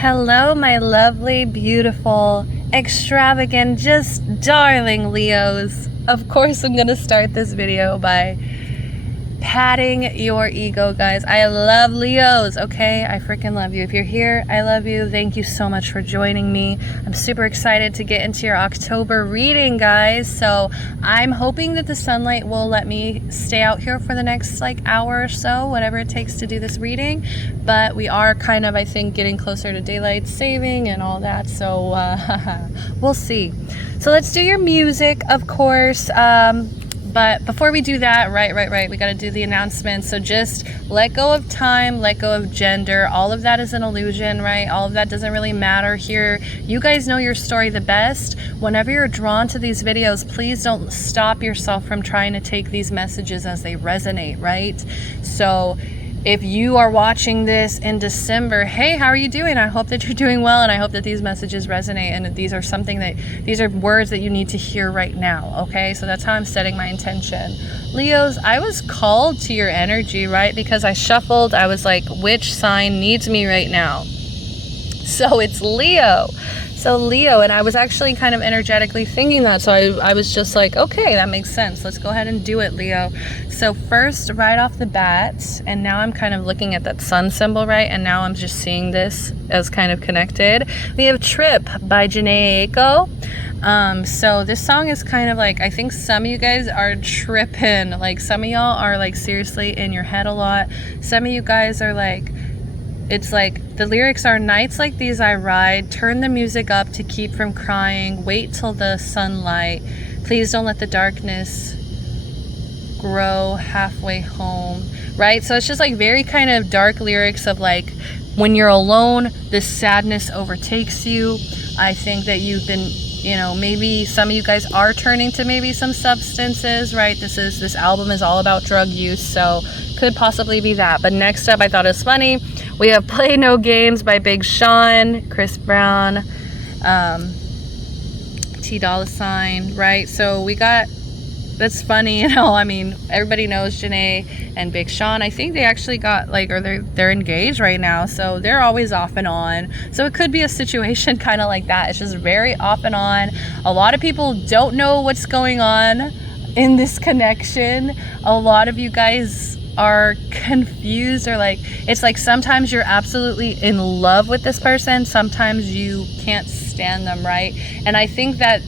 Hello, my lovely, beautiful, extravagant, just darling Leos. Of course, I'm gonna start this video by patting your ego, guys. I love Leos, okay? I freaking love you. If you're here, I love you. Thank you so much for joining me. I'm super excited to get into your October reading, guys. So I'm hoping that the sunlight will let me stay out here for the next hour or so, whatever it takes to do this reading. But we are kind of, I think, getting closer to daylight saving and all that. So we'll see. So let's do your music, of course. But before we do that, right, we got to do the announcement. So just let go of time, let go of gender. All of that is an illusion, right? All of that doesn't really matter here. You guys know your story the best. Whenever you're drawn to these videos, please don't stop yourself from trying to take these messages as they resonate, right? So if you are watching this in December, hey, how are you doing? I hope that you're doing well, and I hope that these messages resonate, and that these are words that you need to hear right now, okay? So that's how I'm setting my intention. Leos, I was called to your energy, right? Because I shuffled, I was like, which sign needs me right now? So it's Leo. So Leo, and I was actually kind of energetically thinking that, so I was just like, okay, that makes sense. Let's go ahead and do it, Leo. So first, right off the bat, and now I'm kind of looking at that sun symbol, right? And now I'm just seeing this as kind of connected. We have Trip by Janae Aiko. So this song is kind of like, I think some of you guys are tripping. Like some of y'all are like seriously in your head a lot. Some of you guys are like, it's like the lyrics are, nights like these I ride, turn the music up to keep from crying, wait till the sunlight, please don't let the darkness grow halfway home, right? So it's just like very kind of dark lyrics of like, when you're alone, this sadness overtakes you. I think that you've been, maybe some of you guys are turning to maybe some substances, right? This album is all about drug use, so could possibly be that. But next up, I thought it was funny. We have Play No Games by Big Sean, Chris Brown, T Dolla Sign, right? So we got, that's funny, I mean, everybody knows Janae and Big Sean. I think they actually got they're engaged right now, so they're always off and on. So it could be a situation kind of like that. It's just very off and on. A lot of people don't know what's going on in this connection. A lot of you guys are confused, or it's like sometimes you're absolutely in love with this person, sometimes you can't stand them, right? And I think that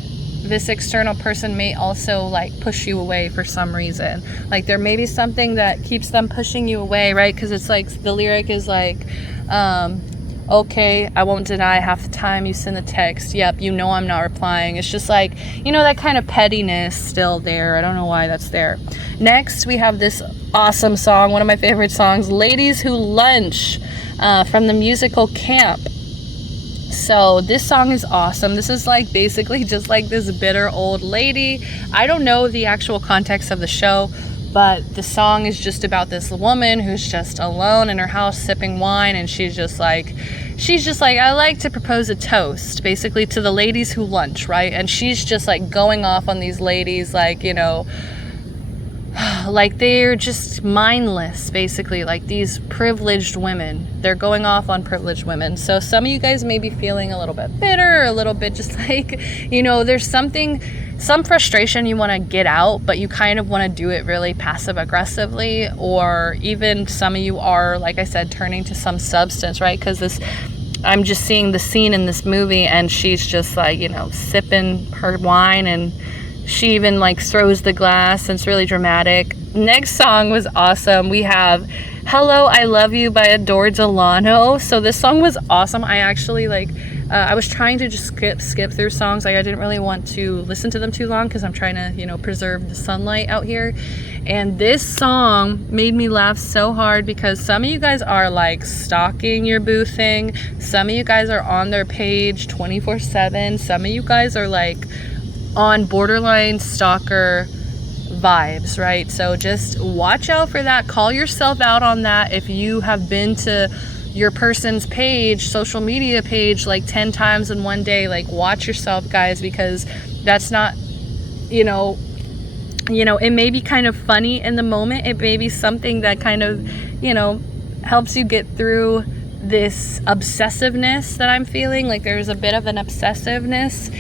this external person may also push you away for some reason. Like there may be something that keeps them pushing you away, right? Because it's like the lyric is like, okay, I won't deny half the time you send the text. Yep, I'm not replying. It's just like, that kind of pettiness still there. I don't know why that's there. Next, we have this awesome song, one of my favorite songs, Ladies Who Lunch, from the musical Camp. So this song is awesome. This is basically just this bitter old lady. I don't know the actual context of the show, but the song is just about this woman who's just alone in her house sipping wine, and she's just like, I like to propose a toast basically to the ladies who lunch, right? And she's just going off on these ladies, they're just mindless, basically, these privileged women. They're going off on privileged women. So some of you guys may be feeling a little bit bitter, or a little bit just there's some frustration you want to get out, but you kind of want to do it really passive aggressively, or even some of you are, like I said, turning to some substance, right? Because I'm just seeing the scene in this movie, and she's just sipping her wine, and she even throws the glass, and it's really dramatic. Next song was awesome. We have Hello, I Love You by Adore Delano. So this song was awesome. I actually I was trying to just skip through songs. I didn't really want to listen to them too long because I'm trying to, preserve the sunlight out here. And this song made me laugh so hard because some of you guys are stalking your boo thing. Some of you guys are on their page 24/7. Some of you guys are on borderline stalker vibes, right? So just watch out for that. Call yourself out on that. If you have been to your person's page, social media page 10 times in one day, watch yourself, guys, because that's not, it may be kind of funny in the moment. It may be something that kind of, helps you get through this obsessiveness that I'm feeling. Like there's a bit of an obsessiveness.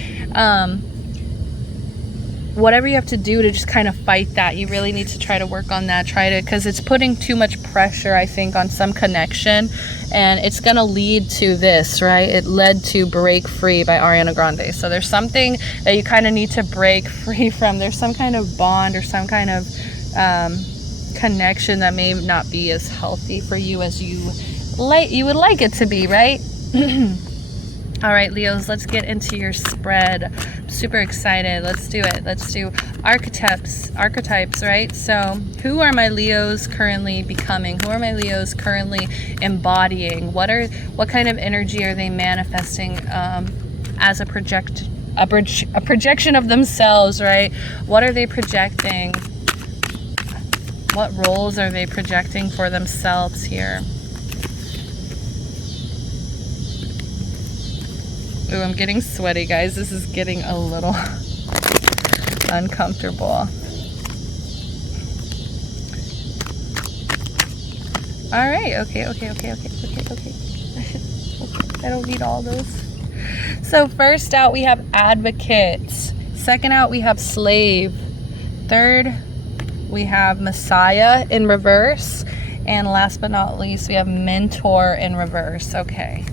Whatever you have to do to just kind of fight that, you really need to try to work on that. Because it's putting too much pressure, I think, on some connection, and it's gonna lead to this, right? It led to Break Free by Ariana Grande. So there's something that you kind of need to break free from. There's some kind of bond or some kind of connection that may not be as healthy for you as you would like it to be, right? All right, Leos, let's get into your spread. I'm super excited. Let's do it. Let's do archetypes, right? So who are my Leos currently becoming? Who are my Leos currently embodying? What kind of energy are they manifesting as a projection of themselves, right? What are they projecting? What roles are they projecting for themselves here? Ooh, I'm getting sweaty, guys. This is getting a little uncomfortable. All right. Okay. I don't need all those. So first out, we have advocates. Second out, we have slave. Third, we have Messiah in reverse. And last but not least, we have mentor in reverse. Okay.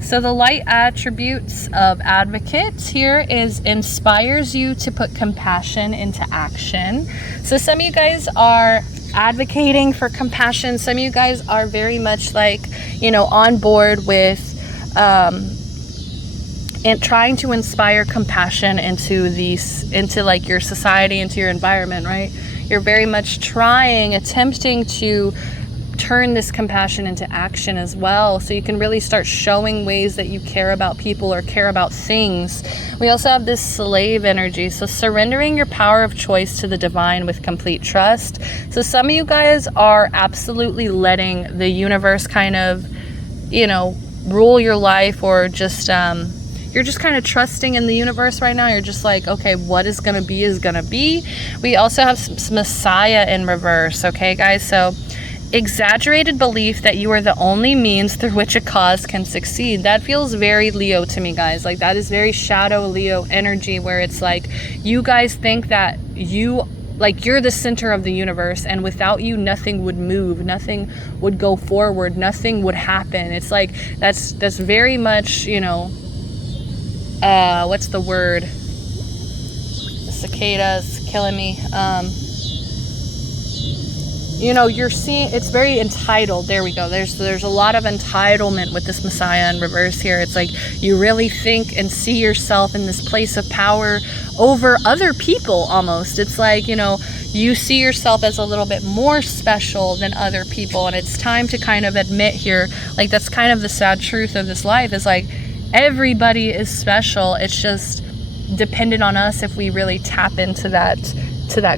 So the light attributes of advocates here is inspires you to put compassion into action. So some of you guys are advocating for compassion. Some of you guys are very much like, you know, on board with and trying to inspire compassion into like your society, into your environment, right? You're very much attempting to turn this compassion into action as well, so you can really start showing ways that you care about people or care about things. We also have this slave energy, so surrendering your power of choice to the divine with complete trust. So some of you guys are absolutely letting the universe kind of, you know, rule your life, or just you're just kind of trusting in the universe right now. You're just like, okay, what is gonna be is gonna be. We also have some Messiah in reverse. Okay, guys, so exaggerated belief that you are the only means through which a cause can succeed. That feels very Leo to me, guys. Like that is very shadow Leo energy, where it's like you guys think that you're the center of the universe, and without you nothing would move, nothing would go forward, nothing would happen. It's like that's very much, you know, what's the word? The cicadas killing me. You know, you're seeing, it's very entitled. There we go. There's a lot of entitlement with this Messiah in reverse here. It's like you really think and see yourself in this place of power over other people almost. It's like, you know, you see yourself as a little bit more special than other people. And it's time to kind of admit here, like that's kind of the sad truth of this life, is like everybody is special. It's just dependent on us if we really tap into that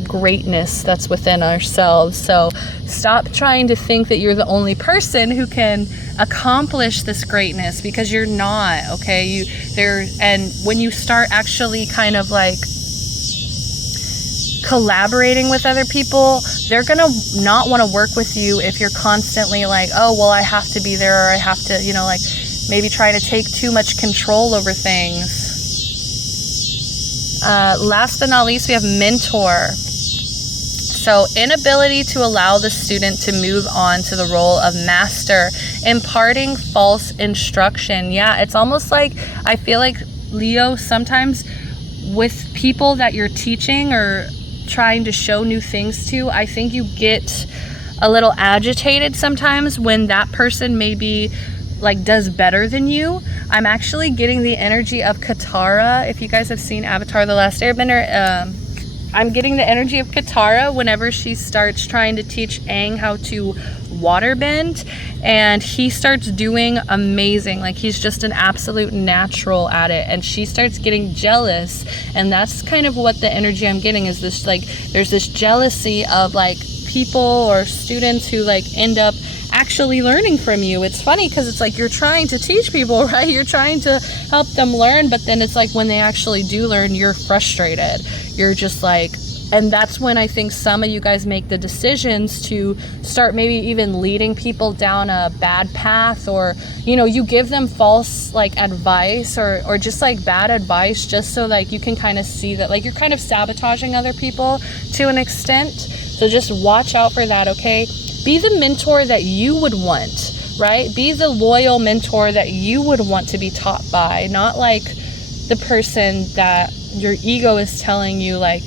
greatness that's within ourselves. So stop trying to think that you're the only person who can accomplish this greatness, because you're not. Okay, and when you start actually kind of like collaborating with other people, they're gonna not want to work with you if you're constantly like, oh well, I have to be there, or I have to, you know, like maybe try to take too much control over things. Last but not least, we have mentor. So inability to allow the student to move on to the role of master, imparting false instruction. Yeah, it's almost like, I feel like, Leo, sometimes with people that you're teaching or trying to show new things to, I think you get a little agitated sometimes when that person maybe like does better than you. I'm actually getting the energy of Katara. If you guys have seen Avatar: The Last Airbender, I'm getting the energy of Katara whenever she starts trying to teach Aang how to waterbend, and he starts doing amazing. Like he's just an absolute natural at it, and she starts getting jealous, and that's kind of what the energy I'm getting is this, like there's this jealousy of like people or students who like end up actually learning from you. It's funny because it's like you're trying to teach people, right? You're trying to help them learn, but then it's like when they actually do learn, you're frustrated. You're just like, And that's when I think some of you guys make the decisions to start maybe even leading people down a bad path, or, you know, you give them false like advice or just like bad advice, just so like you can kind of see that like you're kind of sabotaging other people to an extent. So just watch out for that, okay? Be the mentor that you would want, right? Be the loyal mentor that you would want to be taught by, not like the person that your ego is telling you, like,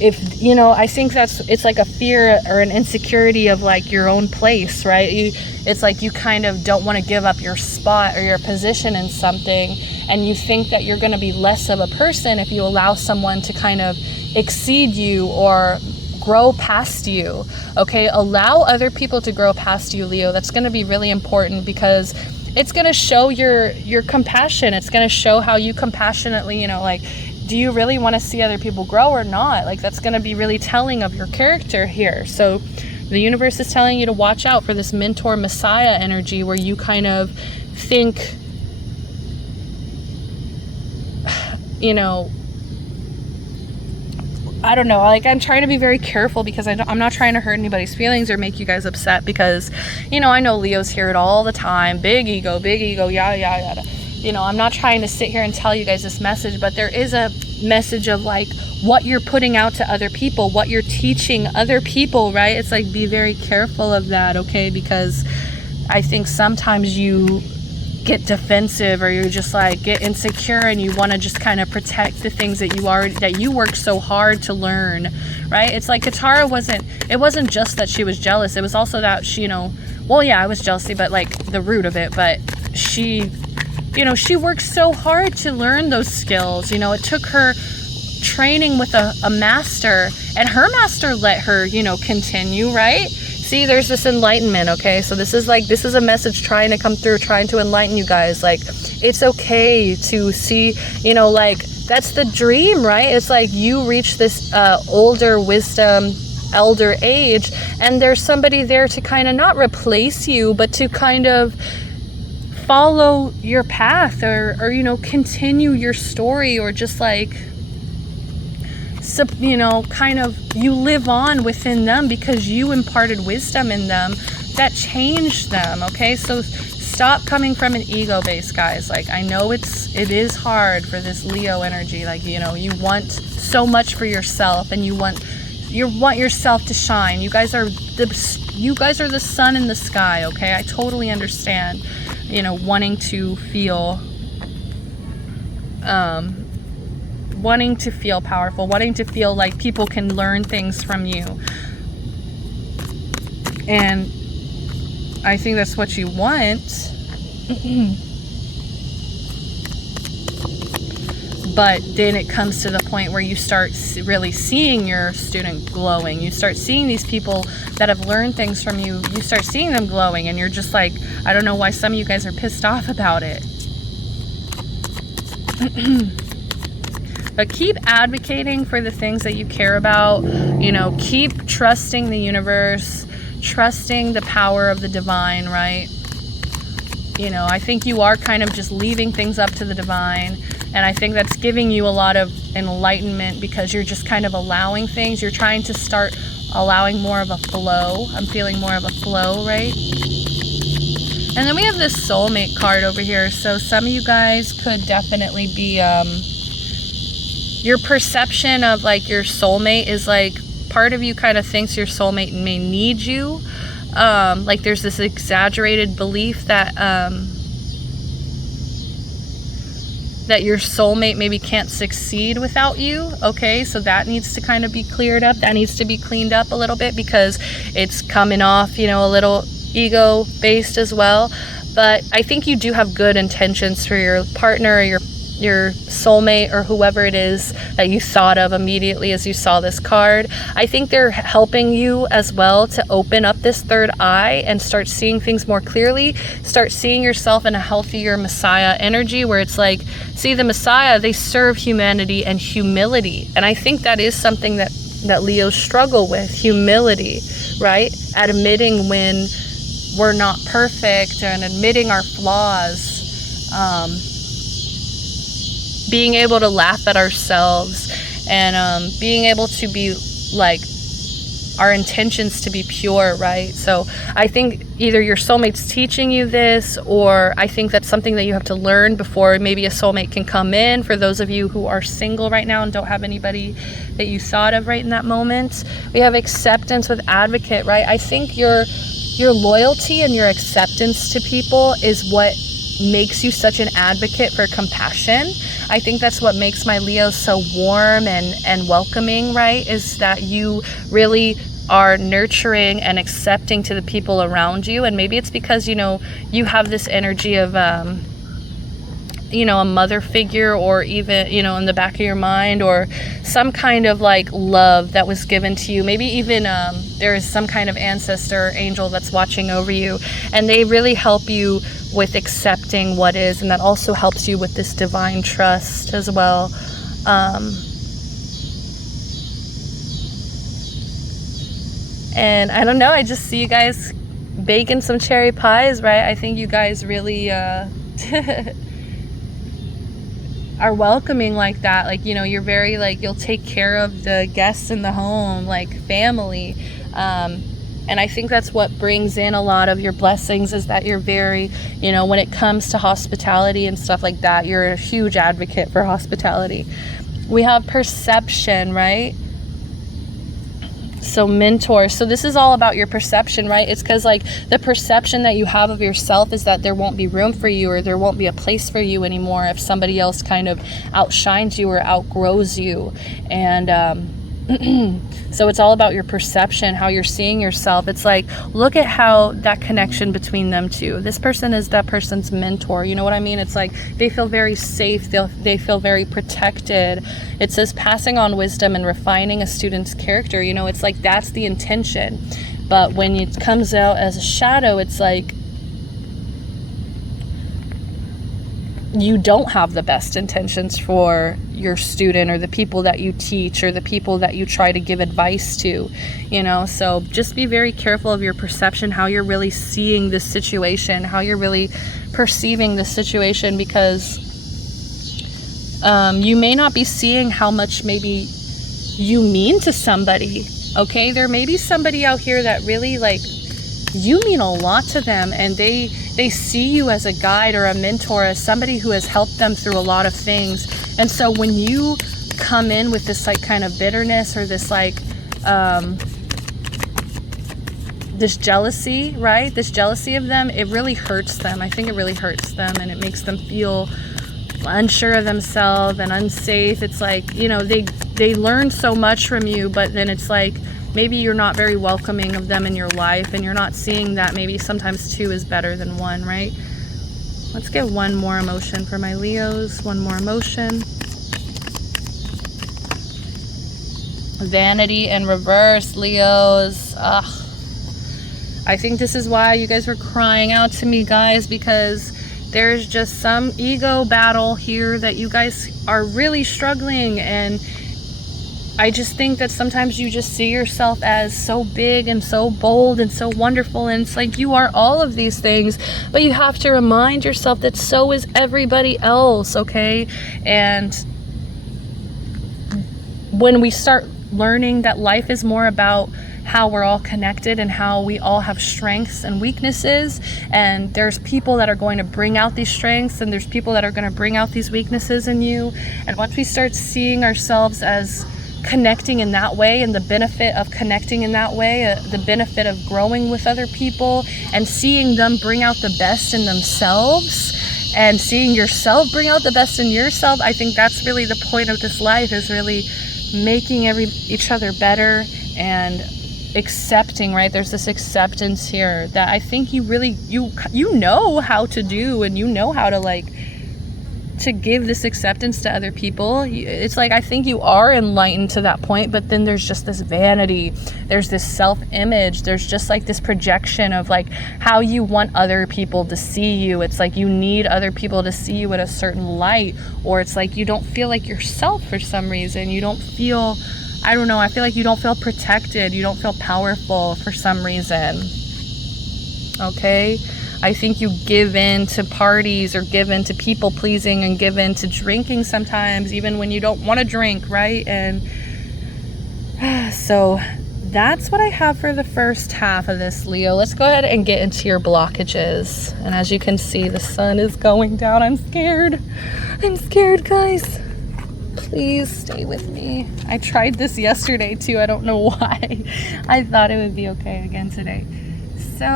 if, you know, I think it's like a fear or an insecurity of like your own place, right? It's like you kind of don't want to give up your spot or your position in something, and you think that you're going to be less of a person if you allow someone to kind of exceed you or grow past you, okay? Allow other people to grow past you, Leo. That's going to be really important, because it's going to show your compassion. It's going to show how you compassionately, you know, like, do you really want to see other people grow or not? Like, that's going to be really telling of your character here. So the universe is telling you to watch out for this mentor messiah energy, where you kind of think, you know, I don't know, like, I'm trying to be very careful, because I'm not trying to hurt anybody's feelings or make you guys upset, because, you know, I know Leos hear it all the time. Big ego, yada, yada, yada. You know, I'm not trying to sit here and tell you guys this message, but there is a message of like what you're putting out to other people, what you're teaching other people, right? It's like, be very careful of that, okay? Because I think sometimes you get defensive, or you just like get insecure, and you want to just kind of protect the things that you worked so hard to learn, right? It's like Katara wasn't just that she was jealous. It was also that she, you know, well, yeah, I was jealousy, but like the root of it, but she, you know, she worked so hard to learn those skills. You know, it took her training with a master, and her master let her, you know, continue, right? See, there's this enlightenment, okay? So this is a message trying to come through, trying to enlighten you guys. Like, it's okay to see, you know, like, that's the dream, right? It's like you reach this older wisdom, elder age, and there's somebody there to kind of not replace you, but to kind of follow your path, or you know, continue your story, or just like, you know, kind of, you live on within them because you imparted wisdom in them that changed them, okay? So stop coming from an ego base, guys. Like, I know it is hard for this Leo energy. Like, you know, you want so much for yourself, and you want yourself to shine. You guys are the sun in the sky, okay? I totally understand, you know, wanting to feel powerful, wanting to feel like people can learn things from you. And I think that's what you want. But then it comes to the point where you start really seeing your student glowing. You start seeing these people that have learned things from you. You start seeing them glowing, and you're just like, I don't know why some of you guys are pissed off about it. But keep advocating for the things that you care about. You know, keep trusting the universe, trusting the power of the divine, right? You know, I think you are kind of just leaving things up to the divine. And I think that's giving you a lot of enlightenment, because you're just kind of allowing things. You're trying to start allowing more of a flow. I'm feeling more of a flow, right? And then we have this soulmate card over here. So some of you guys could definitely be, your perception of like your soulmate is like, part of you kind of thinks your soulmate may need you. Like there's this exaggerated belief that, that your soulmate maybe can't succeed without you, okay? So that needs to kind of be cleared up. That needs to be cleaned up a little bit, because it's coming off, you know, a little ego-based as well. But I think you do have good intentions for your partner, or your soulmate, or whoever it is that you thought of immediately as you saw this card. I think they're helping you as well to open up this third eye and start seeing things more clearly, start seeing yourself in a healthier Messiah energy, where it's like, see, the Messiah, they serve humanity and humility. And I think that is something that Leos struggle with, humility, right? Admitting when we're not perfect, and admitting our flaws, being able to laugh at ourselves, and being able to be like our intentions to be pure, right? So I think either your soulmate's teaching you this, or I think that's something that you have to learn before maybe a soulmate can come in. For those of you who are single right now and don't have anybody that you thought of right in that moment, we have acceptance with advocate, right? I think your loyalty and your acceptance to people is what makes you such an advocate for compassion. I think that's what makes my Leo so warm and welcoming, right? Is that you really are nurturing and accepting to the people around you. And maybe it's because, you know, you have this energy of, you know, a mother figure, or even, you know, in the back of your mind, or some kind of like love that was given to you. Maybe even there is some kind of ancestor or angel that's watching over you, and they really help you with accepting what is, and that also helps you with this divine trust as well. And I don't know, I just see you guys baking some cherry pies, right? I think you guys really are welcoming like that. Like, you know, you're very like, you'll take care of the guests in the home, like family. And I think that's what brings in a lot of your blessings, is that you're very, you know, when it comes to hospitality and stuff like that, you're a huge advocate for hospitality. We have perception, right? So mentor. So this is all about your perception, right? It's because like the perception that you have of yourself is that there won't be room for you, or there won't be a place for you anymore if somebody else kind of outshines you or outgrows you. And so it's all about your perception, how you're seeing yourself. It's like, look at how that connection between them two. This person is that person's mentor. You know what I mean? It's like they feel very safe. They feel very protected. It says passing on wisdom and refining a student's character. You know, it's like that's the intention. But when it comes out as a shadow, it's like you don't have the best intentions for your student, or the people that you teach, or the people that you try to give advice to, you know. So just be very careful of your perception, how you're really seeing this situation, how you're really perceiving this situation, because you may not be seeing how much maybe you mean to somebody. Okay, there may be somebody out here that really, like, you mean a lot to them, and they see you as a guide or a mentor, as somebody who has helped them through a lot of things. And so when you come in with this like kind of bitterness, or this like this jealousy, right? This jealousy of them, it really hurts them. I think it really hurts them, and it makes them feel unsure of themselves and unsafe. It's like, you know, they learn so much from you, but then it's like maybe you're not very welcoming of them in your life, and you're not seeing that maybe sometimes two is better than one, right? Let's get one more emotion for my Leos. One more emotion. Vanity in reverse, Leos. Ugh. I think this is why you guys were crying out to me, guys, because there's just some ego battle here that you guys are really struggling. And I just think that sometimes you just see yourself as so big and so bold and so wonderful, and it's like you are all of these things, but you have to remind yourself that so is everybody else, okay? And when we start learning that life is more about how we're all connected and how we all have strengths and weaknesses, and there's people that are going to bring out these strengths, and there's people that are going to bring out these weaknesses in you, and once we start seeing ourselves as connecting in that way, and the benefit of connecting in that way, the benefit of growing with other people and seeing them bring out the best in themselves, and seeing yourself bring out the best in yourself, I think that's really the point of this life, is really making each other better and accepting, right? There's this acceptance here that I think you really, you know how to do, and you know how to like to give this acceptance to other people. It's like, I think you are enlightened to that point, but then there's just this vanity, there's this self-image, there's just like this projection of like how you want other people to see you. It's like you need other people to see you in a certain light, or it's like you don't feel like yourself for some reason. You don't feel, I don't know, I feel like you don't feel protected, you don't feel powerful for some reason, okay? I think you give in to parties, or give in to people pleasing, and give in to drinking sometimes, even when you don't want to drink, right? And So that's what I have for the first half of this, Leo. Let's go ahead and get into your blockages. And as you can see, the sun is going down. I'm scared. I'm scared, guys. Please stay with me. I tried this yesterday too. I don't know why. I thought it would be okay again today. So,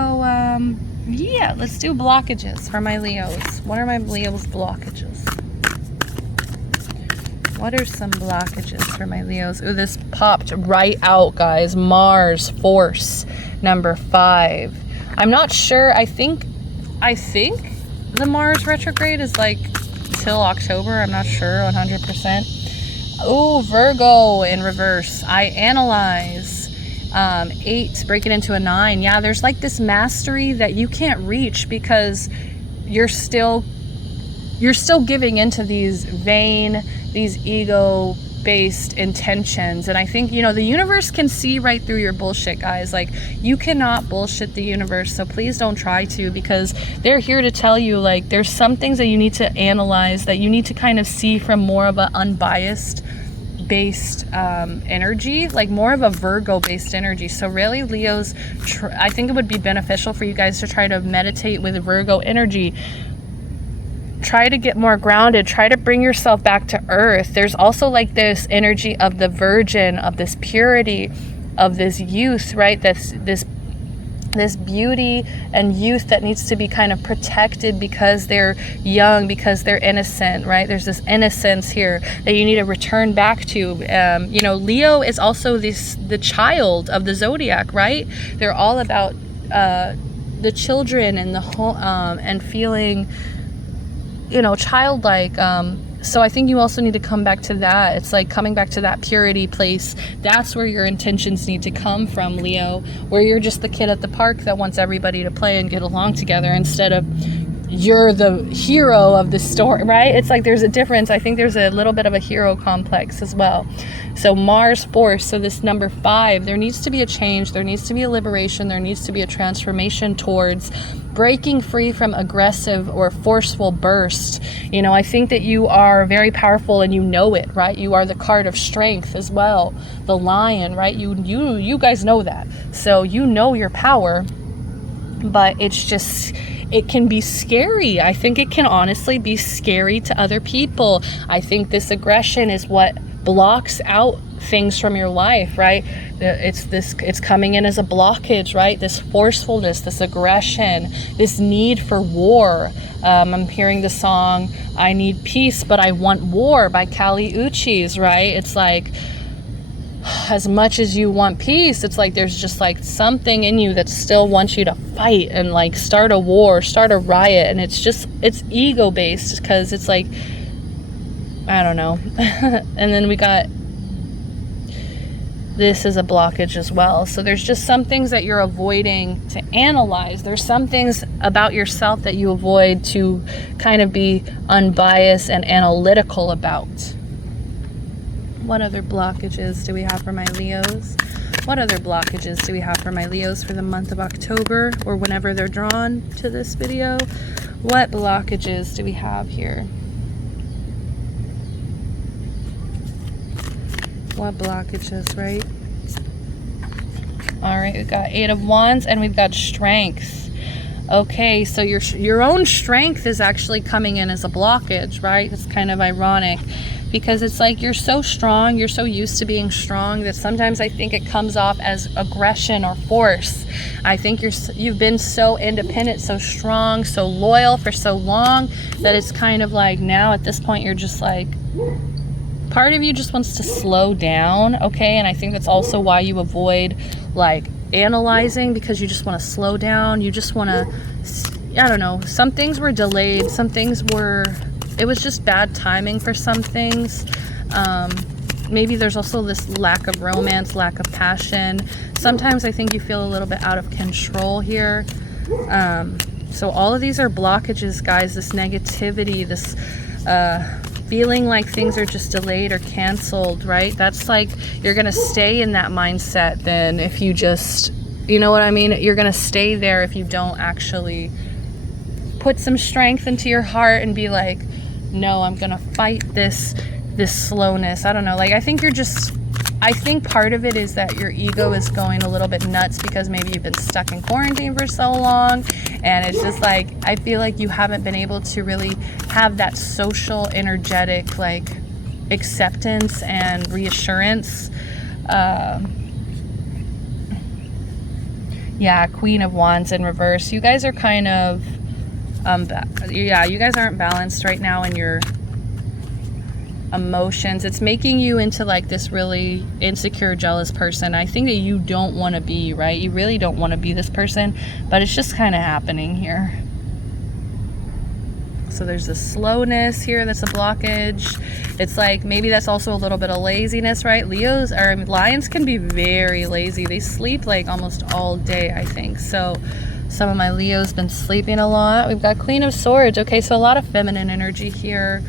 yeah, let's do blockages for my Leos. What are my Leos' blockages? What are some blockages for my Leos? Ooh, this popped right out, guys. Mars, force, number 5. I'm not sure. I think the Mars retrograde is like till October. I'm not sure 100%. Oh, Virgo in reverse. I analyze. 8, break it into a 9. Yeah, there's like this mastery that you can't reach because you're still giving into these vain, these ego-based intentions. And I think, you know, the universe can see right through your bullshit, guys. Like, you cannot bullshit the universe, so please don't try to, because they're here to tell you, like, there's some things that you need to analyze, that you need to kind of see from more of an unbiased based energy, like more of a Virgo based energy. So really, Leos, I think it would be beneficial for you guys to try to meditate with Virgo energy. Try to get more grounded, try to bring yourself back to earth. There's also like this energy of the virgin, of this purity, of this youth, right? This beauty and youth that needs to be kind of protected because they're young, because they're innocent, right? There's this innocence here that you need to return back to. You know, Leo is also the child of the zodiac, right? They're all about the children and the whole and feeling, you know, childlike. So I think you also need to come back to that. It's like coming back to that purity place. That's where your intentions need to come from, Leo, where you're just the kid at the park that wants everybody to play and get along together, instead of you're the hero of the story, right? It's like there's a difference. I think there's a little bit of a hero complex as well. So Mars force, so this number 5, there needs to be a change, there needs to be a liberation, there needs to be a transformation towards breaking free from aggressive or forceful burst. You know, I think that you are very powerful and you know it, right? You are the card of strength as well, the lion, right? You guys know that. So you know your power, but it's just, it can be scary. I think it can honestly be scary to other people. I think this aggression is what blocks out things from your life, right? It's coming in as a blockage, right? This forcefulness, this aggression, this need for war. I'm hearing the song I Need Peace But I Want War by Kali Uchis, right? It's like, as much as you want peace, it's like there's just like something in you that still wants you to fight and like start a war, start a riot. And it's ego based, because it's like, I don't know. And then we got, this is a blockage as well. So there's just some things that you're avoiding to analyze. There's some things about yourself that you avoid to kind of be unbiased and analytical about. What other blockages do we have for my Leos? What other blockages do we have for my Leos for the month of October, or whenever they're drawn to this video? What blockages do we have here? What blockages, right? All right, we've got 8 of Wands and we've got strength. Okay, so your own strength is actually coming in as a blockage, right? It's kind of ironic, because it's like you're so strong, you're so used to being strong, that sometimes I think it comes off as aggression or force. I think you've been so independent, so strong, so loyal for so long, that it's kind of like now at this point you're just like, part of you just wants to slow down, okay? And I think that's also why you avoid like analyzing, because you just want to slow down. You just want to, I don't know, some things were delayed, some things were, it was just bad timing for some things. Maybe there's also this lack of romance, lack of passion. Sometimes I think you feel a little bit out of control here. So all of these are blockages, guys. This negativity, this feeling like things are just delayed or canceled, right? That's like, you're gonna stay in that mindset then if you just, you know what I mean? You're gonna stay there if you don't actually put some strength into your heart and be like, no, I'm gonna fight this slowness. I don't know, like I think you're just, I think part of it is that your ego is going a little bit nuts because maybe you've been stuck in quarantine for so long, and it's just like, I feel like you haven't been able to really have that social, energetic, like, acceptance and reassurance. Yeah, Queen of Wands in reverse. You guys are kind of, yeah, you guys aren't balanced right now in your emotions. It's making you into like this really insecure, jealous person. I think that you don't want to be, right? You really don't want to be this person, but it's just kind of happening here. So there's this slowness here that's a blockage. It's like maybe that's also a little bit of laziness, right? Leos or lions can be very lazy. They sleep like almost all day, I think. So some of my Leos been sleeping a lot. We've got Queen of Swords. Okay, so a lot of feminine energy here.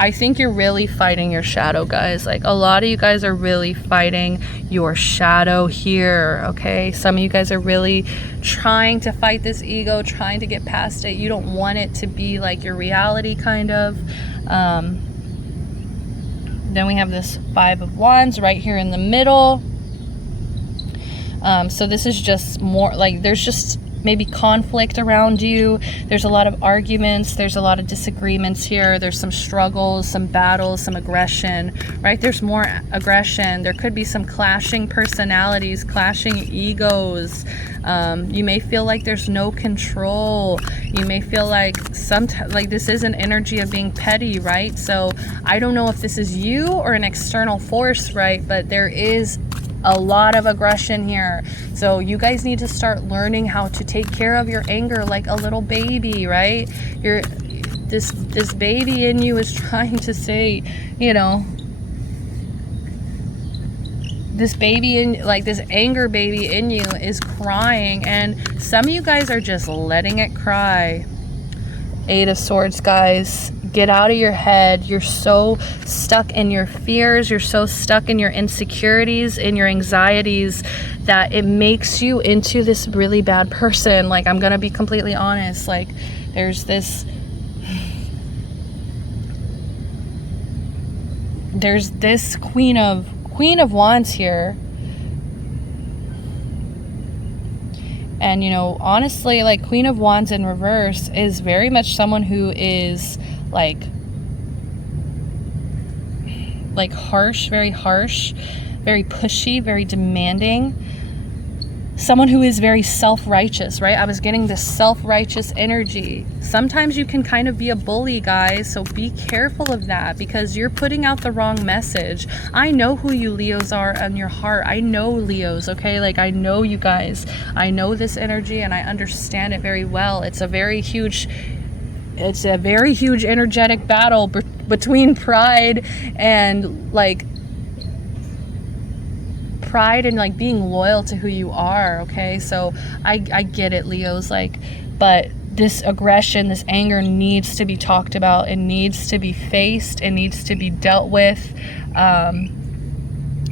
I think you're really fighting your shadow, guys. Like, a lot of you guys are really fighting your shadow here, okay? Some of you guys are really trying to fight this ego, trying to get past it. You don't want it to be like your reality, kind of. Then we have this Five of Wands right here in the middle. So this is just more like there's just maybe conflict around you. There's a lot of arguments. There's a lot of disagreements here. There's some struggles, some battles, some aggression, right? There's more aggression. There could be some clashing personalities, clashing egos. You may feel like there's no control. You may feel like like this is an energy of being petty, right? So I don't know if this is you or an external force, right? But there is a lot of aggression here. So you guys need to start learning how to take care of your anger like a little baby, right? This baby in you is trying to say, you know, this baby in, like this anger baby in you is crying, and some of you guys are just letting it cry. Eight of Swords, guys. Get out of your head. You're so stuck in your fears. You're so stuck in your insecurities, in your anxieties, that it makes you into this really bad person. Like, I'm gonna be completely honest. Like, there's this Queen of Wands here. And, you know, honestly, like, Queen of Wands in reverse is very much someone who is like harsh, very pushy, very demanding. Someone who is very self-righteous, right? I was getting this self-righteous energy. Sometimes you can kind of be a bully, guys, so be careful of that because you're putting out the wrong message. I know who you Leos are in your heart. I know Leos, okay? Like, I know you guys. I know this energy and I understand it very well. It's a very huge energetic battle between pride and like being loyal to who you are, okay? So I get it, Leos, like, but this aggression, this anger needs to be talked about. It needs to be faced. It needs to be dealt with.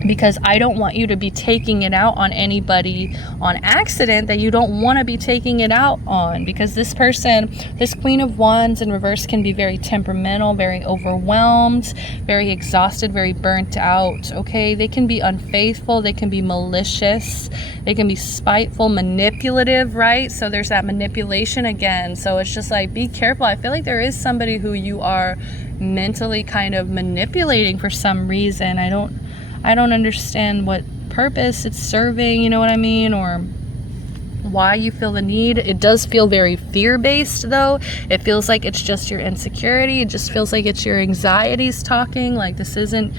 Because I don't want you to be taking it out on anybody on accident that you don't want to be taking it out on, because this person, this Queen of Wands in reverse, can be very temperamental, very overwhelmed, very exhausted, very burnt out, okay? They can be unfaithful, they can be malicious, they can be spiteful, manipulative, right? So there's that manipulation again. So it's just like, be careful. I feel like there is somebody who you are mentally kind of manipulating for some reason. I don't understand what purpose it's serving, you know what I mean, or why you feel the need. It does feel very fear-based, though. It feels like it's just your insecurity. It just feels like it's your anxieties talking. Like, this isn't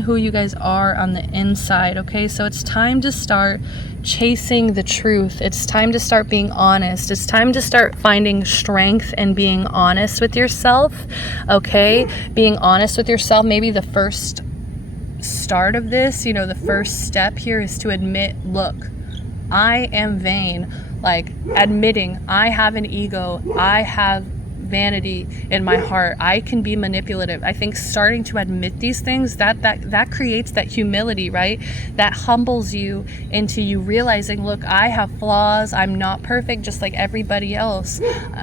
who you guys are on the inside, okay? So it's time to start chasing the truth. It's time to start being honest. It's time to start finding strength and being honest with yourself, okay? Being honest with yourself. Maybe the first start of this, you know, the first step here is to admit, look, I am vain. Like, admitting I have an ego, I have vanity in my heart. I can be manipulative. I think starting to admit these things, that creates that humility, right? That humbles you into you realizing, look, I have flaws. I'm not perfect, just like everybody else.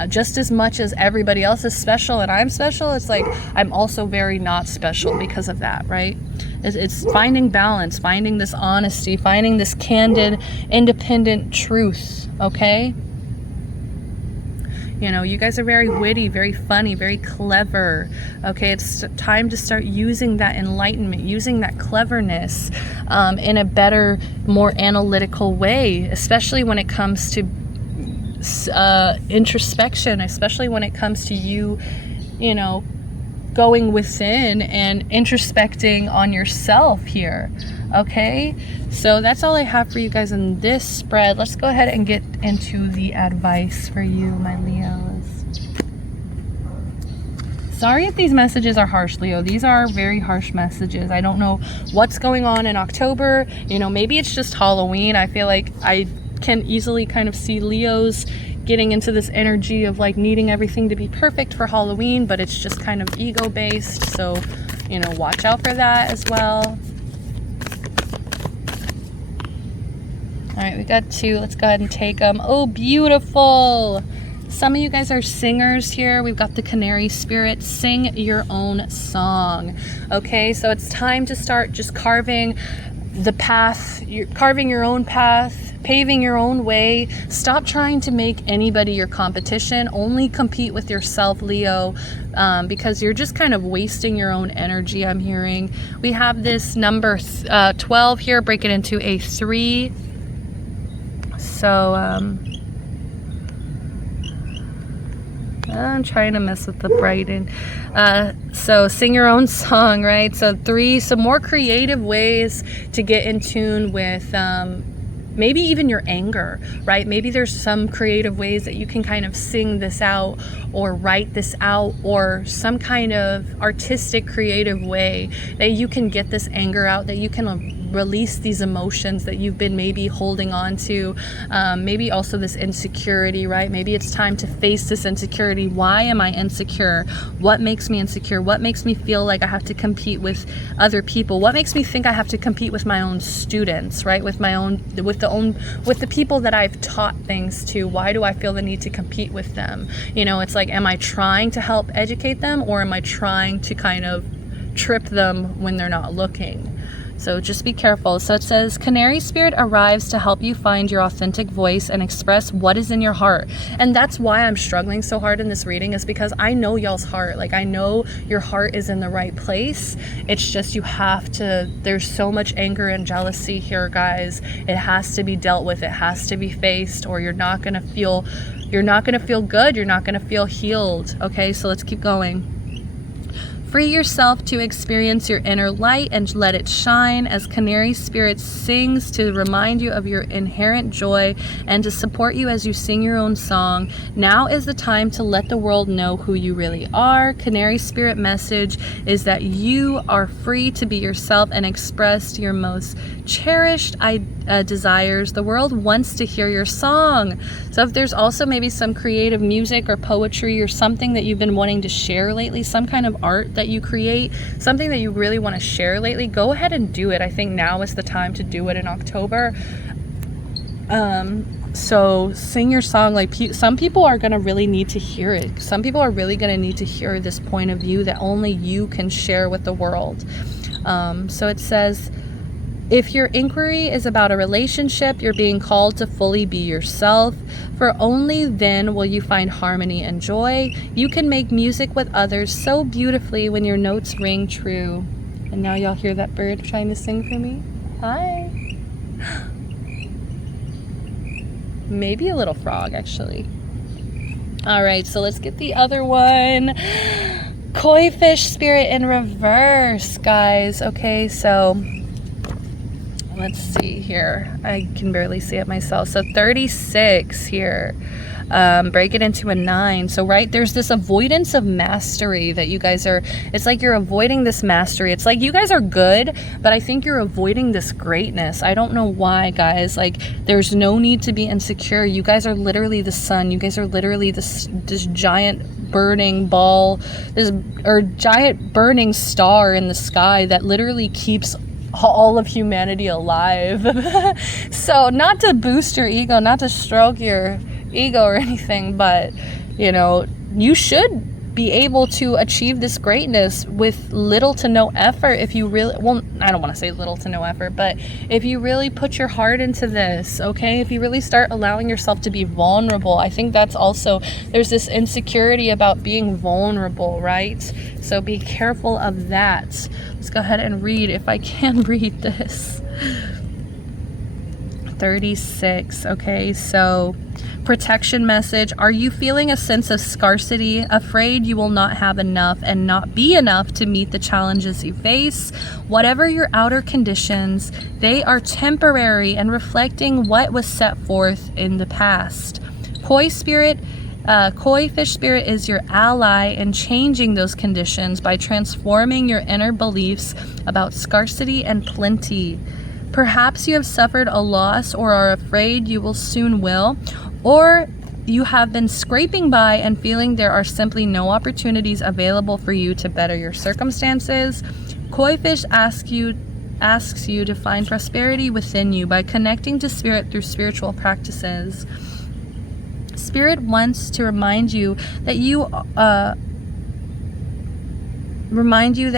Just as much as everybody else is special and I'm special, it's like I'm also very not special because of that, right? It's finding balance, finding this honesty, finding this candid, independent truth, okay? You know, you guys are very witty, very funny, very clever, okay? It's time to start using that enlightenment, using that cleverness in a better, more analytical way, especially when it comes to introspection, especially when it comes to you, you know, going within and introspecting on yourself here, okay? So that's all I have for you guys in this spread. Let's go ahead and get into the advice for you, my Leos. Sorry if these messages are harsh, Leo. These are very harsh messages. I don't know what's going on in October. You know, maybe it's just Halloween. I feel like I can easily kind of see Leos getting into this energy of like needing everything to be perfect for Halloween, but it's just kind of ego based. So, you know, watch out for that as well. All right, we got two. Let's go ahead and take them. Oh, beautiful. Some of you guys are singers here. We've got the canary spirit. Sing your own song. Okay, so it's time to start just carving the path. You're carving your own path, paving your own way. Stop trying to make anybody your competition. Only compete with yourself, Leo, because you're just kind of wasting your own energy, I'm hearing. We have this number 12 here, break it into a 3. So I'm trying to mess with the writing. So sing your own song, right? So 3, some more creative ways to get in tune with maybe even your anger, right? Maybe there's some creative ways that you can kind of sing this out or write this out, or some kind of artistic creative way that you can get this anger out, that you can release these emotions that you've been maybe holding on to, maybe also this insecurity, right? Maybe it's time to face this insecurity. Why am I insecure? What makes me insecure? What makes me feel like I have to compete with other people? What makes me think I have to compete with my own students, right? With the people that I've taught things to? Why do I feel the need to compete with them? You know, it's like, am I trying to help educate them, or am I trying to kind of trip them when they're not looking? So just be careful. So it says, Canary Spirit arrives to help you find your authentic voice and express what is in your heart. And that's why I'm struggling so hard in this reading, is because I know y'all's heart. Like, I know your heart is in the right place. It's just you have to, there's so much anger and jealousy here, guys. It has to be dealt with. It has to be faced, or you're not going to feel good. You're not going to feel healed. Okay, so let's keep going. Free yourself to experience your inner light and let it shine as Canary Spirit sings to remind you of your inherent joy and to support you as you sing your own song. Now is the time to let the world know who you really are. Canary Spirit message is that you are free to be yourself and express your most cherished desires. The world wants to hear your song. So if there's also maybe some creative music or poetry or something that you've been wanting to share lately, some kind of art that you create, something that you really want to share lately, go ahead and do it. I think now is the time to do it in October. So sing your song. Like, some people are going to really need to hear it. Some people are really going to need to hear this point of view that only you can share with the world. So it says, if your inquiry is about a relationship, you're being called to fully be yourself, for only then will you find harmony and joy. You can make music with others so beautifully when your notes ring true. And now y'all hear that bird trying to sing for me? Hi. Maybe a little frog, actually. All right, so let's get the other one. Koi fish spirit in reverse, guys. Okay, so let's see here. I can barely see it myself. So 36 here. break it into a 9. So right, there's this avoidance of mastery that you guys are, it's like you're avoiding this mastery. It's like you guys are good, but I think you're avoiding this greatness. I don't know why, guys. Like, there's no need to be insecure. You guys are literally the sun. You guys are literally this giant burning ball, or giant burning star in the sky that literally keeps all of humanity alive. So not to boost your ego, not to stroke your ego or anything, but you know, you should be able to achieve this greatness with little to no effort if you really, well, I don't want to say little to no effort, but if you really put your heart into this, okay? If you really start allowing yourself to be vulnerable. I think that's also, there's this insecurity about being vulnerable, right? So be careful of that. Let's go ahead and read, if I can read this. 36, okay, so protection message. Are you feeling a sense of scarcity, afraid you will not have enough and not be enough to meet the challenges you face? Whatever your outer conditions, they are temporary and reflecting what was set forth in the past. Koi fish spirit is your ally in changing those conditions by transforming your inner beliefs about scarcity and plenty. Perhaps you have suffered a loss or are afraid you will soon will, or you have been scraping by and feeling there are simply no opportunities available for you to better your circumstances. Koi fish asks you to find prosperity within you by connecting to spirit through spiritual practices. Spirit wants to remind you that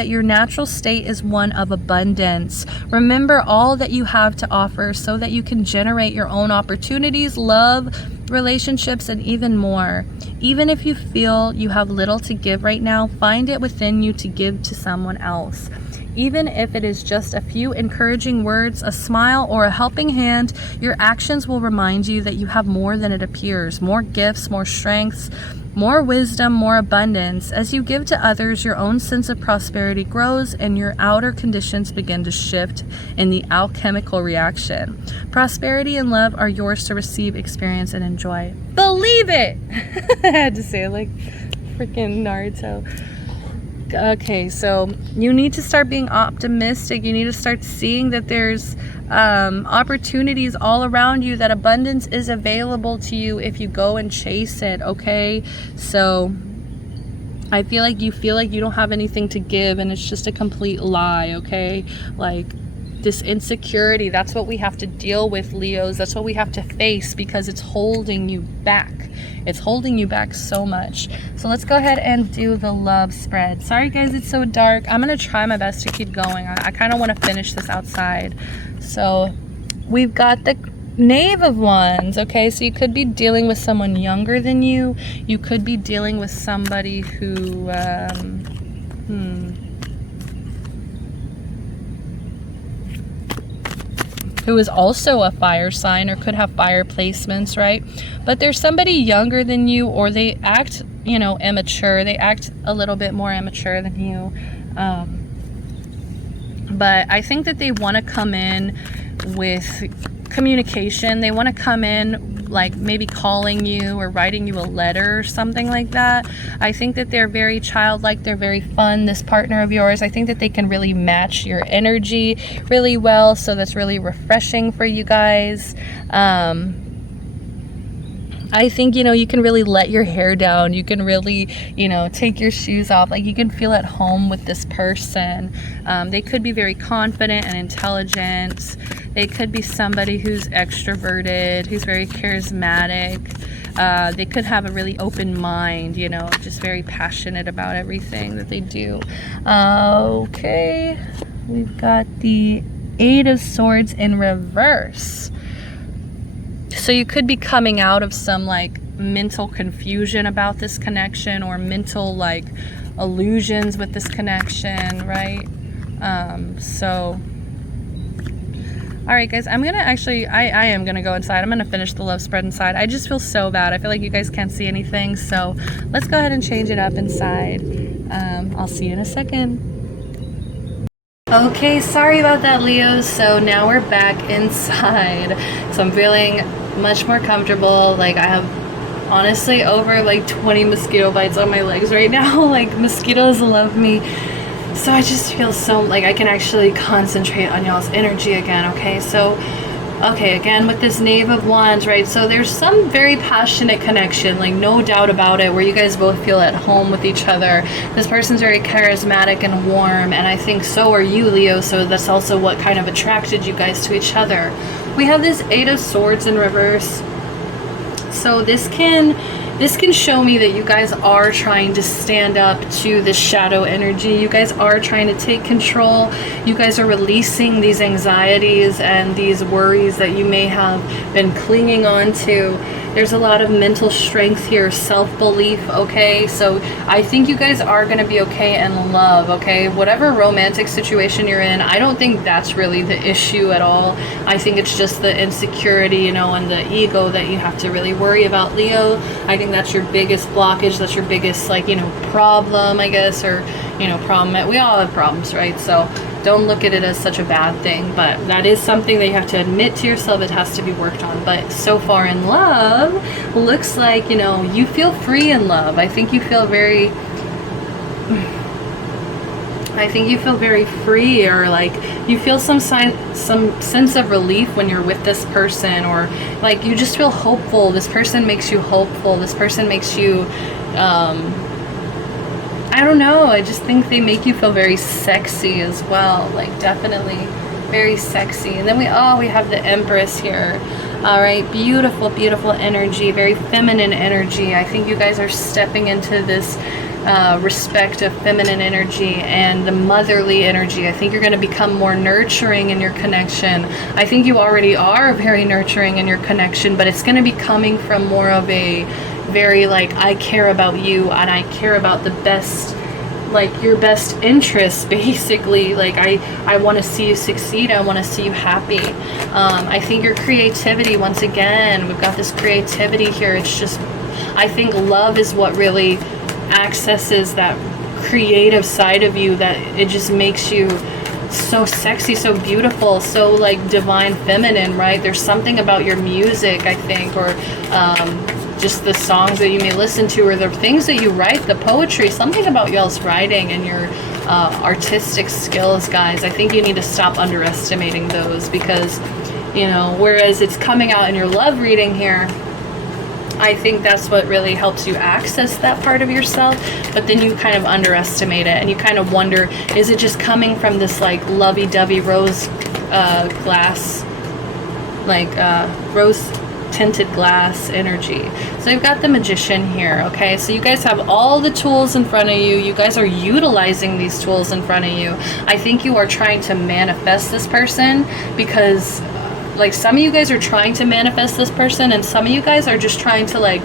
your natural state is one of abundance. Remember all that you have to offer so that you can generate your own opportunities, love, relationships, and even more. Even if you feel you have little to give right now, find it within you to give to someone else. Even if it is just a few encouraging words, a smile, or a helping hand, your actions will remind you that you have more than it appears, more gifts, more strengths, more wisdom, more abundance. As you give to others, your own sense of prosperity grows and your outer conditions begin to shift in the alchemical reaction. Prosperity and love are yours to receive, experience, and enjoy. Believe it! I had to say it like freaking Naruto. Okay, so you need to start being optimistic. You need to start seeing that there's opportunities all around you, that abundance is available to you if you go and chase it, okay? So I feel like you don't have anything to give and it's just a complete lie, okay? Like this insecurity, that's what we have to deal with, Leos. That's what we have to face because it's holding you back. It's holding you back so much. So let's go ahead and do the love spread. Sorry guys, it's so dark. I'm gonna try my best to keep going. I kind of want to finish this outside. So we've got the Knave of Wands, okay? So you could be dealing with someone younger than you. You could be dealing with somebody who, who is also a fire sign or could have fire placements, right? But there's somebody younger than you, or they act, you know, immature. They act a little bit more immature than you. But I think that they want to come in with communication. They want to come in like maybe calling you or writing you a letter or something like that. I think that they're very childlike. They're very fun, this partner of yours. I think that they can really match your energy really well. So that's really refreshing for you guys. I think, you know, you can really let your hair down. You can really, you know, take your shoes off. Like, you can feel at home with this person. They could be very confident and intelligent. They could be somebody who's extroverted, who's very charismatic. They could have a really open mind, you know, just very passionate about everything that they do. Okay, we've got the Eight of Swords in reverse. So you could be coming out of some like mental confusion about this connection, or mental like illusions with this connection, right? So all right guys, I'm gonna actually, I am gonna go inside. I'm gonna finish the love spread inside. I just feel so bad. I feel like you guys can't see anything, so let's go ahead and change it up inside. I'll see you in a second. Okay, sorry about that, Leos. So now we're back inside. So I'm feeling much more comfortable. Like, I have honestly over like 20 mosquito bites on my legs right now. Like, mosquitoes love me. So I just feel so like I can actually concentrate on y'all's energy again, okay? So, okay, again with this Knave of Wands, right? So there's some very passionate connection, like no doubt about it, where you guys both feel at home with each other. This person's very charismatic and warm, and I think so are you, Leo, so that's also what kind of attracted you guys to each other. We have this Eight of Swords in reverse. So this can show me that you guys are trying to stand up to the shadow energy. You guys are trying to take control. You guys are releasing these anxieties and these worries that you may have been clinging on to. There's a lot of mental strength here, self-belief, okay? So I think you guys are going to be okay in love, okay? Whatever romantic situation you're in, I don't think that's really the issue at all. I think it's just the insecurity, you know, and the ego that you have to really worry about, Leo. I think that's your biggest blockage. That's your biggest, like, you know, problem, I guess, or, you know, problem. We all have problems, right? So don't look at it as such a bad thing, but that is something that you have to admit to yourself. It has to be worked on. But so far in love, looks like, you know, you feel free in love. I think you feel very free, or like you feel some sense of relief when you're with this person, or like you just feel hopeful. This person makes you hopeful. This person makes you I don't know, I just think they make you feel very sexy as well, like definitely very sexy. And then we have the Empress here. All right, beautiful, beautiful energy, very feminine energy. I think you guys are stepping into this respect of feminine energy and the motherly energy. I think you're going to become more nurturing in your connection. I think you already are very nurturing in your connection, but it's going to be coming from more of a very like, I care about you and I care about the best, like your best interests, basically. Like I want to see you succeed. I want to see you happy. I think your creativity, once again, we've got this creativity here. It's just, I think love is what really accesses that creative side of you, that it just makes you so sexy, so beautiful, so like divine feminine, right? There's something about your music, I think, or just the songs that you may listen to, or the things that you write, the poetry, something about y'all's writing and your artistic skills, guys. I think you need to stop underestimating those, because, you know, whereas it's coming out in your love reading here, I think that's what really helps you access that part of yourself, but then you kind of underestimate it, and you kind of wonder, is it just coming from this like lovey-dovey rose glass, like rose tinted glass energy? So you've got the Magician here, okay? So you guys have all the tools in front of you. You guys are utilizing these tools in front of you. I think you are trying to manifest this person, because like some of you guys are trying to manifest this person, and some of you guys are just trying to like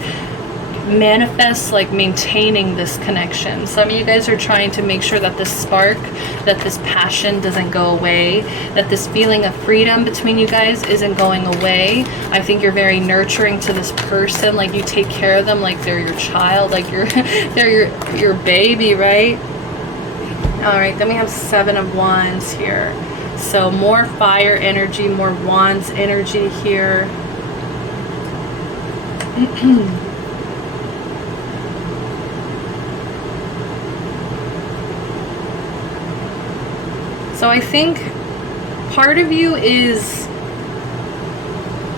manifest like maintaining this connection. Some of you guys are trying to make sure that this spark, that this passion doesn't go away, that this feeling of freedom between you guys isn't going away. I think you're very nurturing to this person, like you take care of them like they're your child, like they're your baby, right? All right, then we have Seven of Wands here. So more fire energy, more wands energy here. So I think part of you is,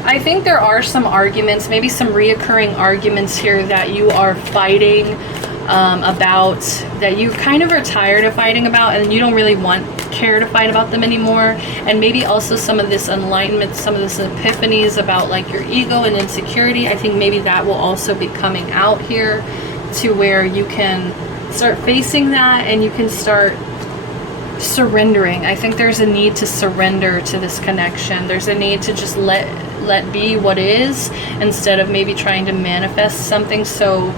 I think there are some arguments, maybe some reoccurring arguments here that you are fighting about, that you kind of are tired of fighting about, and you don't really care to fight about them anymore. And maybe also some of this enlightenment, some of this epiphanies about like your ego and insecurity. I think maybe that will also be coming out here, to where you can start facing that and you can start surrendering. I think there's a need to surrender to this connection. There's a need to just let be what is, instead of maybe trying to manifest something so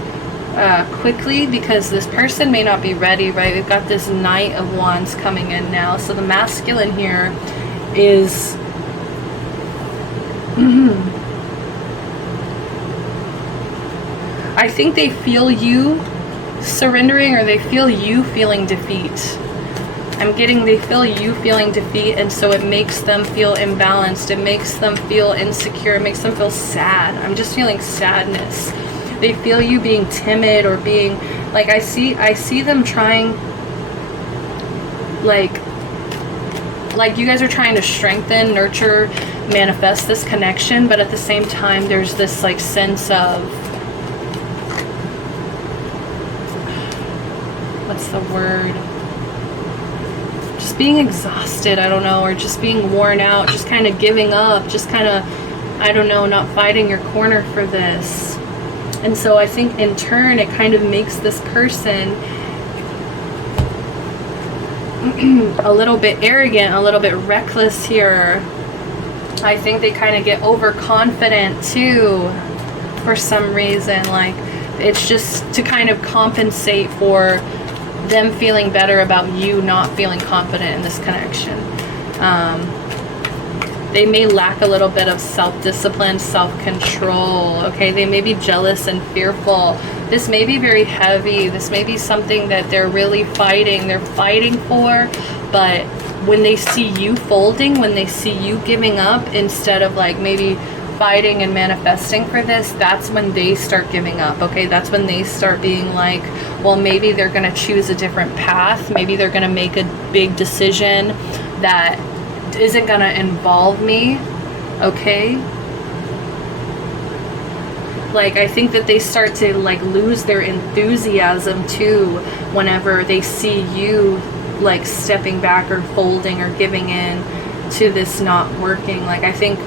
quickly, because this person may not be ready, right? We've got this Knight of Wands coming in now. So the masculine here is I think they feel you surrendering, or they feel you feeling defeat. I'm getting they feel you feeling defeat, and so it makes them feel imbalanced. It makes them feel insecure. It makes them feel sad. I'm just feeling sadness. They feel you being timid or being like, I see them trying, like you guys are trying to strengthen, nurture, manifest this connection, but at the same time there's this like sense of, what's the word, just being exhausted, I don't know, or just being worn out, just kind of giving up, just kind of, I don't know, not fighting your corner for this. And so I think in turn it kind of makes this person a little bit arrogant, a little bit reckless here. I think they kind of get overconfident too for some reason. Like, it's just to kind of compensate for them feeling better about you not feeling confident in this connection. They may lack a little bit of self-discipline, self-control, okay? They may be jealous and fearful. This may be very heavy. This may be something that they're really fighting. They're fighting for, but when they see you folding, when they see you giving up, instead of like maybe fighting and manifesting for this, that's when they start giving up, okay? That's when they start being like, well, maybe they're gonna choose a different path. Maybe they're gonna make a big decision that isn't gonna involve me, okay? Like, I think that they start to like lose their enthusiasm too whenever they see you like stepping back or folding or giving in to this not working. Like, I think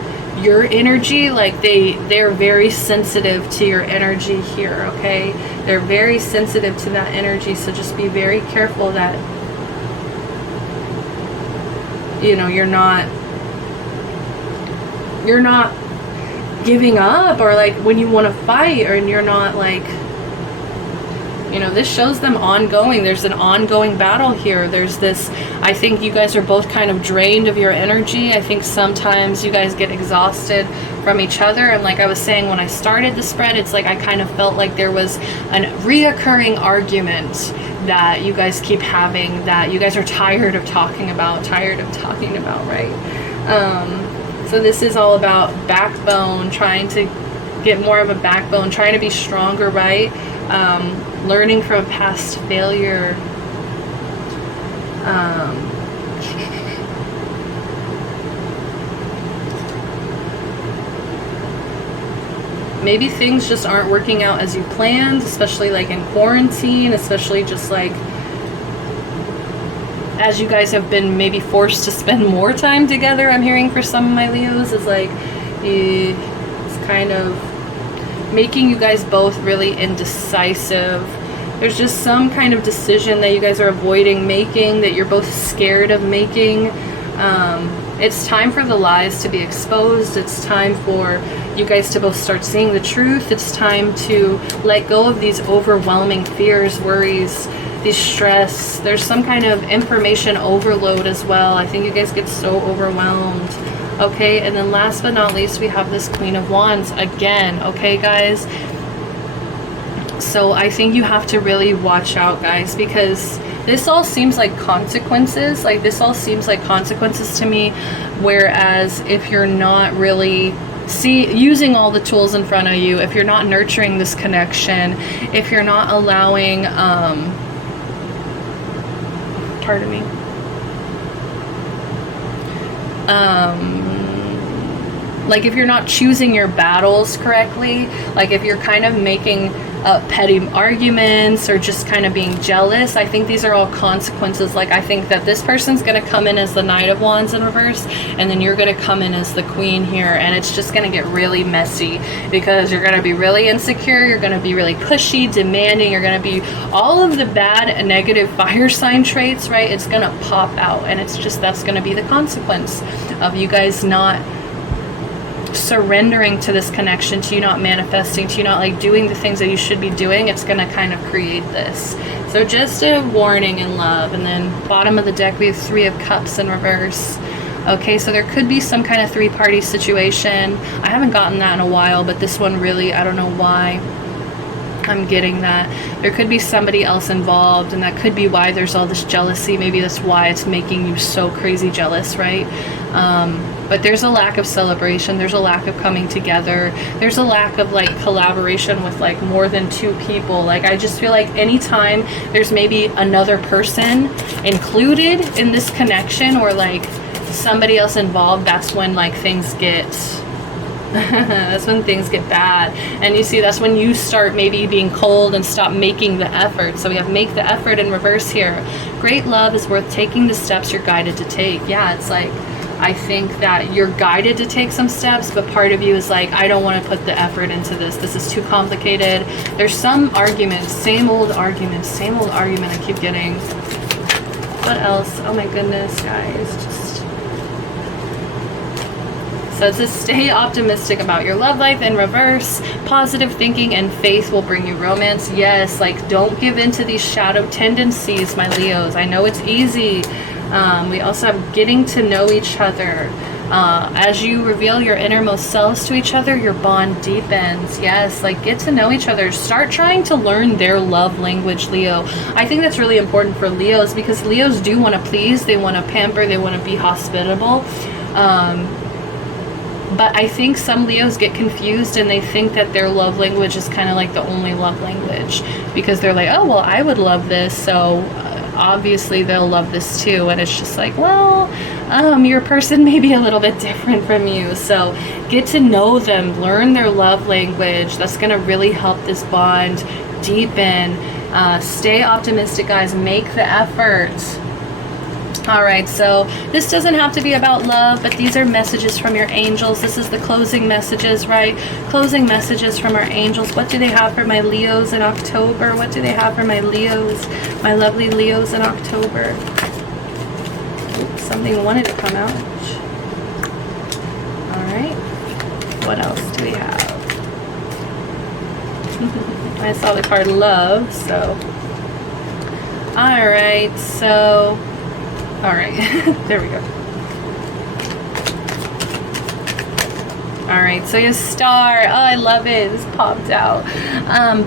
your energy, like they're very sensitive to your energy here, okay? They're very sensitive to that energy, so just be very careful that, you know, you're not giving up, or like when you want to fight, or you're not like, you know, this shows them ongoing. There's an ongoing battle here. There's this, I think you guys are both kind of drained of your energy. I think sometimes you guys get exhausted from each other. And like I was saying when I started the spread, it's like I kind of felt like there was a reoccurring argument that you guys keep having, that you guys are tired of talking about, right? So this is all about backbone, trying to get more of a backbone, trying to be stronger, right? Learning from past failure. Maybe things just aren't working out as you planned, especially like in quarantine, especially just like as you guys have been maybe forced to spend more time together. I'm hearing for some of my Leos is like, it's kind of making you guys both really indecisive. There's just some kind of decision that you guys are avoiding making, that you're both scared of making. It's time for the lies to be exposed. It's time for you guys to both start seeing the truth. It's time to let go of these overwhelming fears, worries, these stress. There's some kind of information overload as well. I think you guys get so overwhelmed. Okay, and then last but not least, we have this Queen of Wands again. Okay, guys? So I think you have to really watch out, guys, because this all seems like consequences. Like, this all seems like consequences to me, whereas if you're not really using all the tools in front of you, if you're not nurturing this connection, if you're not allowing, pardon me, like if you're not choosing your battles correctly, like if you're kind of making petty arguments or just kind of being jealous, I think these are all consequences. Like, I think that this person's going to come in as the Knight of Wands in reverse, and then you're going to come in as the Queen here, and it's just going to get really messy because you're going to be really insecure, you're going to be really pushy, demanding, you're going to be all of the bad and negative fire sign traits, right? It's going to pop out, and it's just, that's going to be the consequence of you guys not surrendering to this connection, to you not manifesting, to you not like doing the things that you should be doing. It's going to kind of create this. So just a warning in love. And then bottom of the deck, we have Three of Cups in reverse. Okay, so there could be some kind of three-party situation. I haven't gotten that in a while, but this one really, I don't know why I'm getting that. There could be somebody else involved, and that could be why there's all this jealousy. Maybe that's why it's making you so crazy jealous, right? But there's a lack of celebration, there's a lack of coming together, there's a lack of like collaboration with like more than 2 people. Like I just feel like anytime there's maybe another person included in this connection, or like somebody else involved, that's when like things get that's when things get bad. And you see, that's when you start maybe being cold and stop making the effort. So we have make the effort in reverse here. Great love is worth taking the steps you're guided to take. Yeah, it's like, I think that you're guided to take some steps, but part of you is like, I don't want to put the effort into this. This is too complicated. There's some arguments, same old argument I keep getting. What else? Oh my goodness, guys. Just says to stay optimistic about your love life in reverse. Positive thinking and faith will bring you romance. Yes, like don't give in to these shadow tendencies, my Leos. I know it's easy. We also have getting to know each other. As you reveal your innermost selves to each other, your bond deepens. Yes, like get to know each other. Start trying to learn their love language, Leo. I think that's really important for Leos, because Leos do want to please, they want to pamper, they want to be hospitable. But I think some Leos get confused and they think that their love language is kind of like the only love language, because they're like, oh, well, I would love this, so obviously they'll love this too. And it's just like, well, your person may be a little bit different from you. So get to know them, learn their love language. That's going to really help this bond deepen. Stay optimistic, guys. Make the effort. All right, so this doesn't have to be about love, but these are messages from your angels. This is the closing messages, right? Closing messages from our angels. What do they have for my Leos in October? What do they have for my Leos, my lovely Leos in October? Oops, something wanted to come out. All right, what else do we have? I saw the card love, so. All right, so. All right, there we go. All right, so your star. Oh, I love it. This popped out.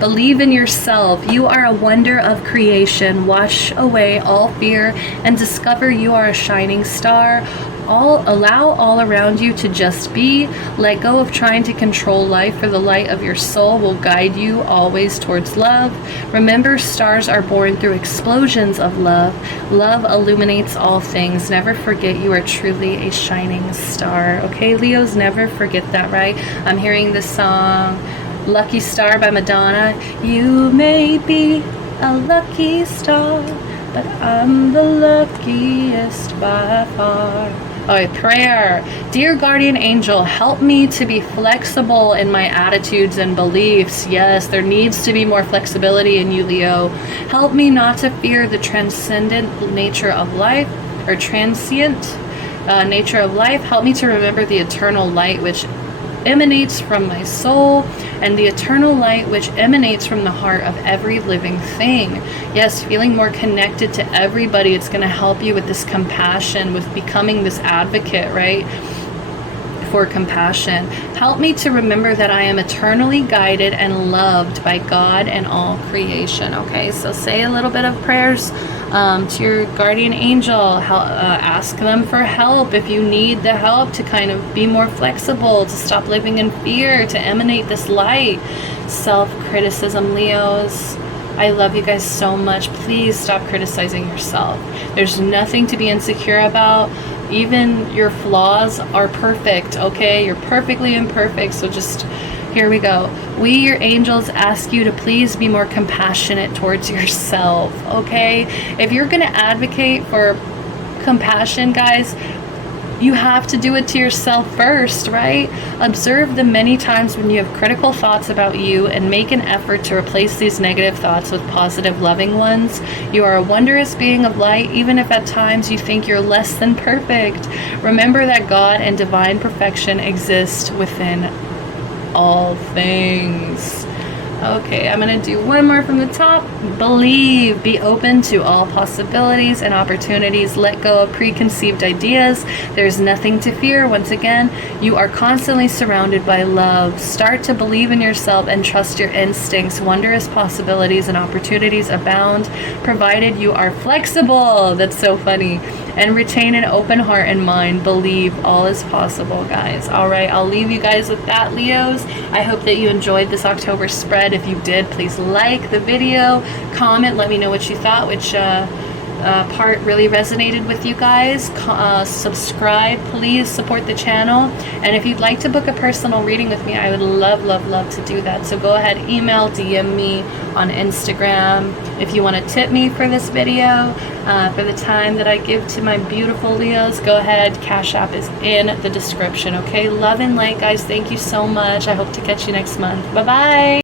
Believe in yourself. You are a wonder of creation. Wash away all fear and discover you are a shining star. Allow all around you to just be. Let go of trying to control life, for the light of your soul will guide you always towards love. Remember, stars are born through explosions of love. Love illuminates all things. Never forget you are truly a shining star. Okay, Leos, never forget that, right? I'm hearing this song, Lucky Star by Madonna. You may be a lucky star, but I'm the luckiest by far. All right, prayer. Dear guardian angel, help me to be flexible in my attitudes and beliefs. Yes, there needs to be more flexibility in you, Leo. Help me not to fear the transcendent nature of life, or transient nature of life. Help me to remember the eternal light which emanates from my soul, and the eternal light which emanates from the heart of every living thing. Yes, feeling more connected to everybody. It's going to help you with this compassion, with becoming this advocate, right? For compassion. Help me to remember that I am eternally guided and loved by God and all creation. Okay, so say a little bit of prayers to your guardian angel. Ask them for help if you need the help to kind of be more flexible, to stop living in fear, to emanate this light. Self-criticism, Leos. I love you guys so much. Please stop criticizing yourself. There's nothing to be insecure about. Even your flaws are perfect, okay? You're perfectly imperfect, so just, here we go. We, your angels, ask you to please be more compassionate towards yourself, okay? If you're gonna advocate for compassion, guys, you have to do it to yourself first, right? Observe the many times when you have critical thoughts about you and make an effort to replace these negative thoughts with positive, loving ones. You are a wondrous being of light, even if at times you think you're less than perfect. Remember that God and divine perfection exist within all things. Okay, I'm going to do one more from the top. Believe. Be open to all possibilities and opportunities. Let go of preconceived ideas. There's nothing to fear. Once again, you are constantly surrounded by love. Start to believe in yourself and trust your instincts. Wondrous possibilities and opportunities abound, provided you are flexible. That's so funny. and retain an open heart and mind. Believe all is possible, guys. All right, I'll leave you guys with that, Leos. I hope that you enjoyed this October spread. If you did, please like the video, comment, let me know what you thought, which part really resonated with you guys. Subscribe, please support the channel, and if you'd like to book a personal reading with me, I would love to do that. So go ahead, email, DM me on Instagram. If you want to tip me for this video, for the time that I give to my beautiful Leos, go ahead, Cash App is in the description. Okay, love and light, guys. Thank you so much. I hope to catch you next month. Bye bye.